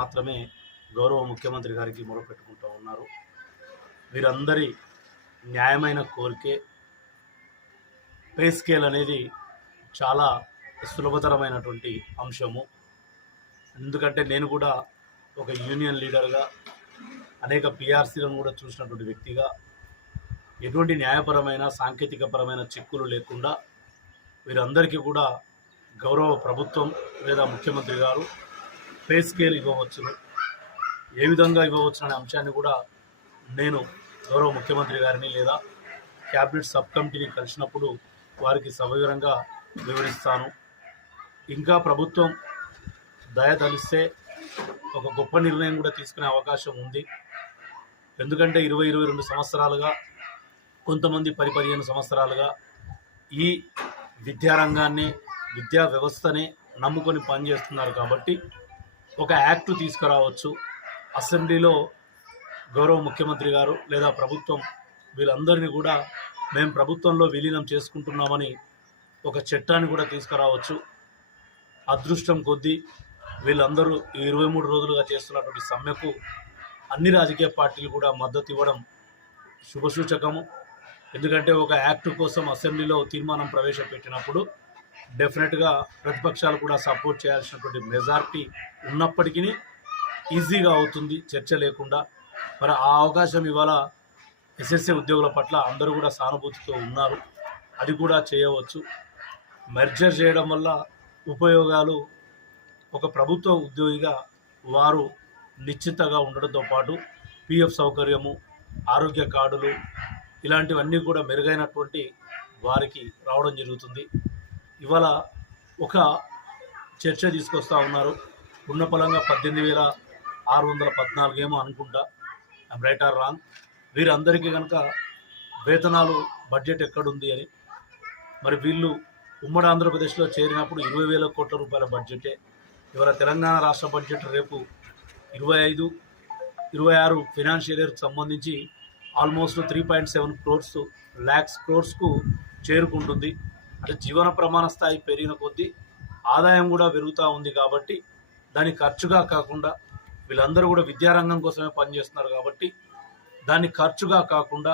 మాత్రమే గౌరవ ముఖ్యమంత్రి గారికి మొరపెట్టుకుంటూ ఉన్నారు. వీరందరి న్యాయమైన కోరికే పే స్కేల్ అనేది చాలా సులభతరమైనటువంటి అంశము. ఎందుకంటే నేను కూడా ఒక యూనియన్ లీడర్గా అనేక పిఆర్సీలను కూడా చూసినటువంటి వ్యక్తిగా ఎటువంటి న్యాయపరమైన సాంకేతికపరమైన చిక్కులు లేకుండా వీరందరికీ కూడా గౌరవ ప్రభుత్వం లేదా ముఖ్యమంత్రి గారు పే స్కేల్ ఇవ్వవచ్చును. ఏ విధంగా ఇవ్వవచ్చు అనే అంశాన్ని కూడా నేను గౌరవ ముఖ్యమంత్రి గారిని లేదా క్యాబినెట్ సబ్ కమిటీని కలిసినప్పుడు వారికి సవివరంగా వివరిస్తాను. ఇంకా ప్రభుత్వం దయ తలిస్తే ఒక గొప్ప నిర్ణయం కూడా తీసుకునే అవకాశం ఉంది. ఎందుకంటే ఇరవై ఇరవై రెండు సంవత్సరాలుగా కొంతమంది పది పదిహేను సంవత్సరాలుగా ఈ విద్యారంగాన్ని విద్యా వ్యవస్థని నమ్ముకొని పనిచేస్తున్నారు కాబట్టి ఒక యాక్ట్ తీసుకురావచ్చు. అసెంబ్లీలో గౌరవ ముఖ్యమంత్రి గారు లేదా ప్రభుత్వం వీళ్ళందరినీ కూడా మేము ప్రభుత్వంలో విలీనం చేసుకుంటున్నామని ఒక చట్టాన్ని కూడా తీసుకురావచ్చు. అదృష్టం కొద్దీ వీళ్ళందరూ ఈ ఇరవై మూడు రోజులుగా చేస్తున్నటువంటి సమ్మెకు అన్ని రాజకీయ పార్టీలు కూడా మద్దతు ఇవ్వడం శుభసూచకము. ఎందుకంటే ఒక యాక్ట్ కోసం అసెంబ్లీలో తీర్మానం ప్రవేశపెట్టినప్పుడు డెఫినెట్గా ప్రతిపక్షాలు కూడా సపోర్ట్ చేయాల్సినటువంటి మెజార్టీ ఉన్నప్పటికీ ఈజీగా అవుతుంది చర్చ లేకుండా. మరి ఆ అవకాశం ఇవాళ ఎస్ఎస్ఏ ఉద్యోగుల పట్ల అందరూ కూడా సానుభూతితో ఉన్నారు. అది కూడా చేయవచ్చు. మెర్జర్ చేయడం వల్ల ఉపయోగాలు ఒక ప్రభుత్వ ఉద్యోగిగా వారు నిశ్చితగా ఉండడంతో పాటు పిఎఫ్ సౌకర్యము ఆరోగ్య కార్డులు ఇలాంటివన్నీ కూడా మెరుగైనటువంటి వారికి రావడం జరుగుతుంది. ఇవాళ ఒక చర్చ తీసుకొస్తా ఉన్నారు. ఉన్నపలంగా పద్దెనిమిది వేల ఆరు వందల పద్నాలుగేమో అనుకుంటా. రైట్ ఆర్ రాంగ్ వీరందరికీ కనుక వేతనాలు బడ్జెట్ ఎక్కడుంది అని. మరి వీళ్ళు ఉమ్మడి ఆంధ్రప్రదేశ్లో చేరినప్పుడు ఇరవై వేల కోట్ల రూపాయల బడ్జెటే. ఇవాళ తెలంగాణ రాష్ట్ర బడ్జెట్ రేపు ఇరవై ఐదు ఇరవై ఆరు ఫినాన్షియల్ ఇయర్కి సంబంధించి almost three point seven crores lakhs క్రోర్స్కు చేరుకుంటుంది. అంటే జీవన ప్రమాణ స్థాయి పెరిగిన కొద్దీ ఆదాయం కూడా పెరుగుతూ ఉంది కాబట్టి దాని ఖర్చుగా కాకుండా వీళ్ళందరూ కూడా విద్యారంగం కోసమే పనిచేస్తున్నారు కాబట్టి దాన్ని ఖర్చుగా కాకుండా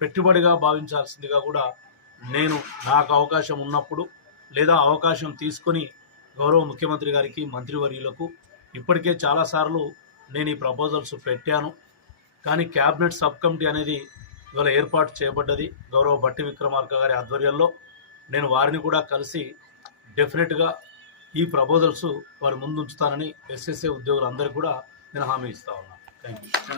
పెట్టుబడిగా భావించాల్సిందిగా కూడా నేను నాకు అవకాశం ఉన్నప్పుడు లేదా అవకాశం తీసుకొని గౌరవ ముఖ్యమంత్రి గారికి మంత్రివర్యులకు ఇప్పటికే చాలాసార్లు నేను ఈ ప్రపోజల్స్ పెట్టాను. కానీ క్యాబినెట్ సబ్ కమిటీ అనేది ఇవాళ ఏర్పాటు చేయబడ్డది గౌరవ బట్టి విక్రమార్క గారి ఆధ్వర్యంలో. నేను వారిని కూడా కలిసి డెఫినెట్గా ఈ ప్రపోజల్స్ వారి ముందు ఉంచుతానని ఎస్ఎస్ఏ ఉద్యోగులందరికీ కూడా నేను హామీ ఇస్తా ఉన్నాను థ్యాంక్ యూ